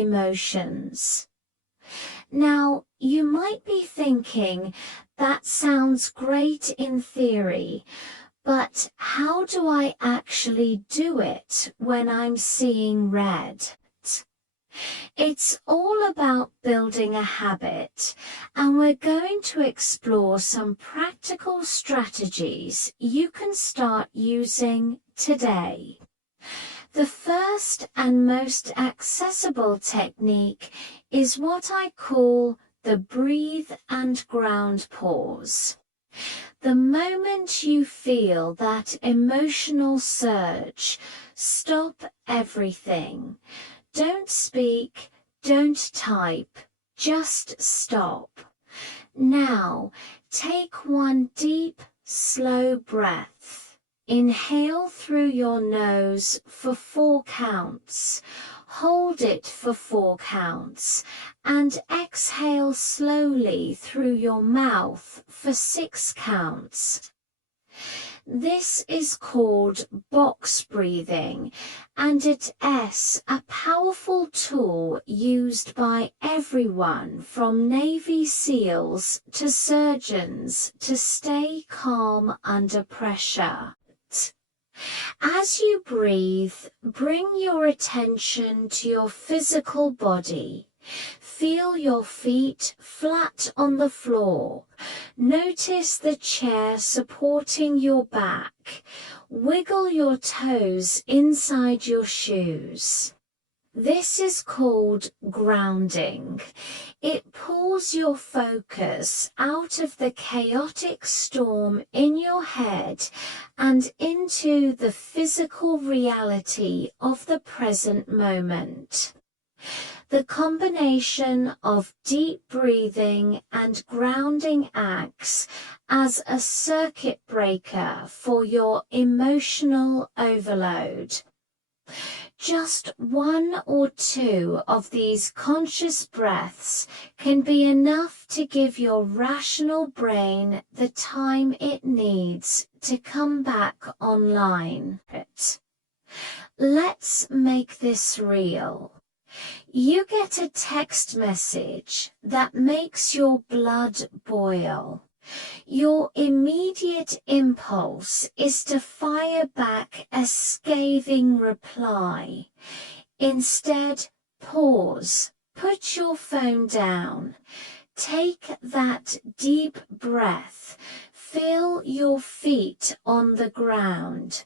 emotions. Now, you might be thinking, that sounds great in theory, but how do I actually do it when I'm seeing red? It's all about building a habit, and we're going to explore some practical strategies you can start using today. The first and most accessible technique is what I call the breathe and ground pause. The moment you feel that emotional surge, stop everything. Don't speak, don't type, just stop. Now, take one deep, slow breath. Inhale through your nose for 4 counts. Hold it for 4 counts, and exhale slowly through your mouth for 6 counts. This is called box breathing, and it is a powerful tool used by everyone from Navy SEALs to surgeons to stay calm under pressure. As you breathe, bring your attention to your physical body. Feel your feet flat on the floor. Notice the chair supporting your back. Wiggle your toes inside your shoes. This is called grounding. It pulls your focus out of the chaotic storm in your head and into the physical reality of the present moment. The combination of deep breathing and grounding acts as a circuit breaker for your emotional overload. Just 1 or 2 of these conscious breaths can be enough to give your rational brain the time it needs to come back online. Let's make this real. You get a text message that makes your blood boil. Your immediate impulse is to fire back a scathing reply. Instead, pause, put your phone down, take that deep breath, feel your feet on the ground.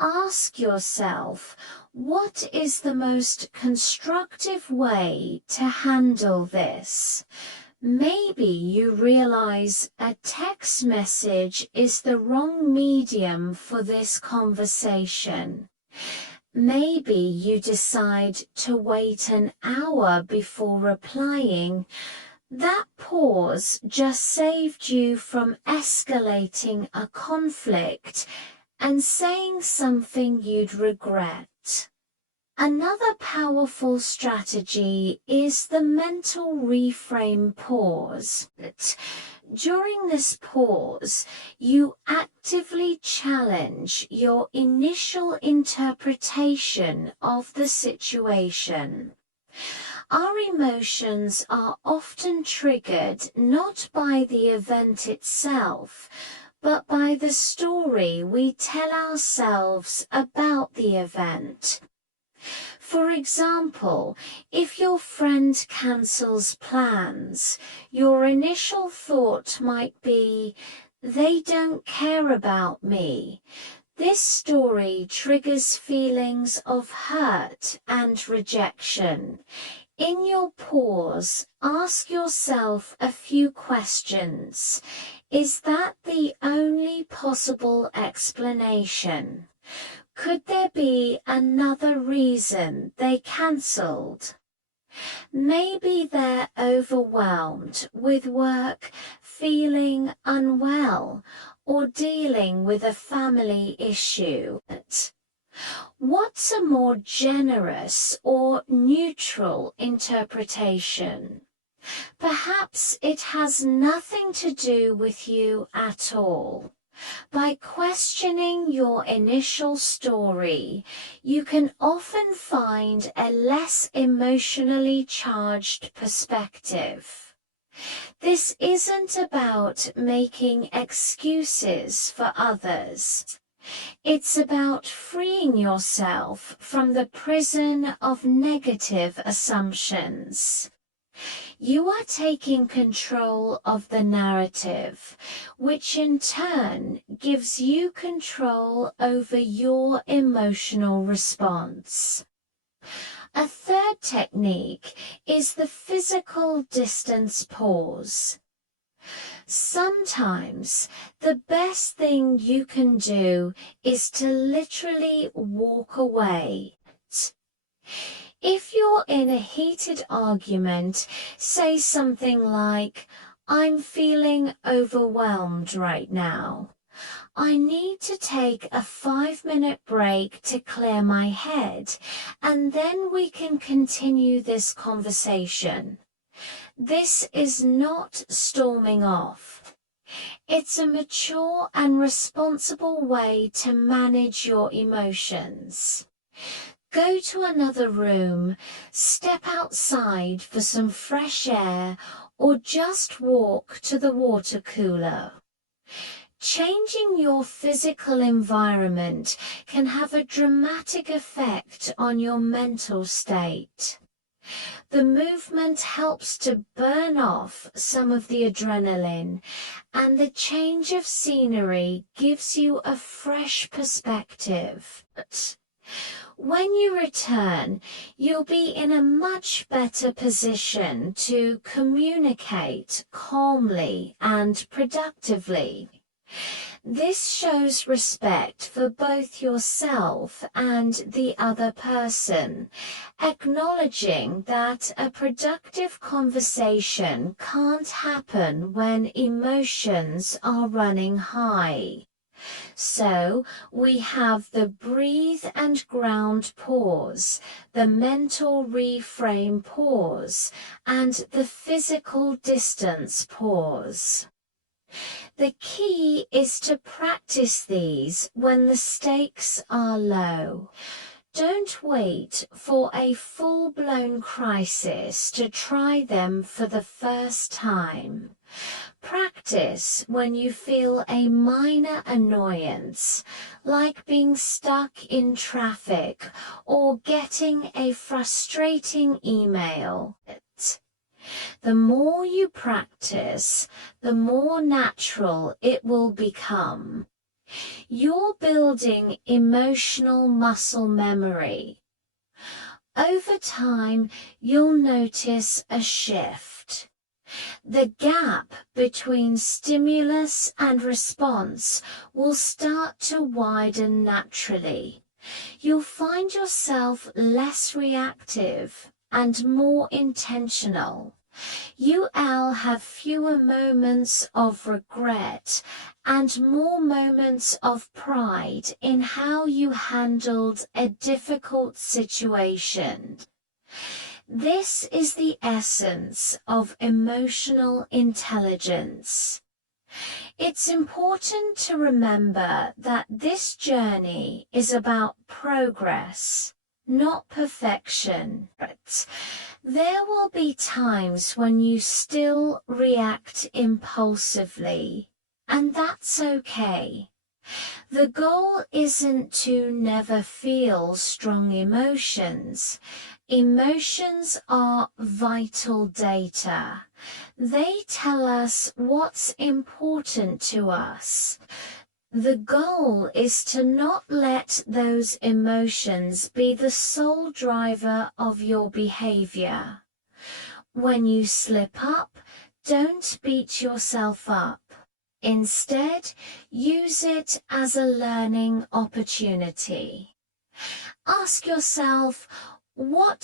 Ask yourself, what is the most constructive way to handle this? Maybe you realize a text message is the wrong medium for this conversation. Maybe you decide to wait an hour before replying. That pause just saved you from escalating a conflict and saying something you'd regret. Another powerful strategy is the mental reframe pause. During this pause, you actively challenge your initial interpretation of the situation. Our emotions are often triggered not by the event itself, but by the story we tell ourselves about the event. For example, if your friend cancels plans, your initial thought might be, "They don't care about me." This story triggers feelings of hurt and rejection. In your pause, ask yourself a few questions. Is that the only possible explanation? Could there be another reason they cancelled? Maybe they're overwhelmed with work, feeling unwell, or dealing with a family issue. What's a more generous or neutral interpretation? Perhaps it has nothing to do with you at all. By questioning your initial story, you can often find a less emotionally charged perspective. This isn't about making excuses for others. It's about freeing yourself from the prison of negative assumptions. You are taking control of the narrative, which in turn gives you control over your emotional response. A third technique is the physical distance pause. Sometimes the best thing you can do is to literally walk away. If you're in a heated argument, say something like, "I'm feeling overwhelmed right now. I need to take a 5-minute break to clear my head, and then we can continue this conversation." This is not storming off. It's a mature and responsible way to manage your emotions. Go to another room, step outside for some fresh air, or just walk to the water cooler. Changing your physical environment can have a dramatic effect on your mental state. The movement helps to burn off some of the adrenaline, and the change of scenery gives you a fresh perspective. When you return, you'll be in a much better position to communicate calmly and productively. This shows respect for both yourself and the other person, acknowledging that a productive conversation can't happen when emotions are running high. So we have the breathe and ground pause, the mental reframe pause, and the physical distance pause. The key is to practice these when the stakes are low. Don't wait for a full-blown crisis to try them for the first time. Practice when you feel a minor annoyance, like being stuck in traffic or getting a frustrating email. The more you practice, the more natural it will become. You're building emotional muscle memory. Over time, you'll notice a shift. The gap between stimulus and response will start to widen naturally. You'll find yourself less reactive and more intentional. You'll have fewer moments of regret and more moments of pride in how you handled a difficult situation. This is the essence of emotional intelligence. It's important to remember that this journey is about progress, not perfection. There will be times when you still react impulsively, and that's okay. The goal isn't to never feel strong emotions. Emotions are vital data. They tell us what's important to us. The goal is to not let those emotions be the sole driver of your behavior. When you slip up, don't beat yourself up. Instead, use it as a learning opportunity. Ask yourself, what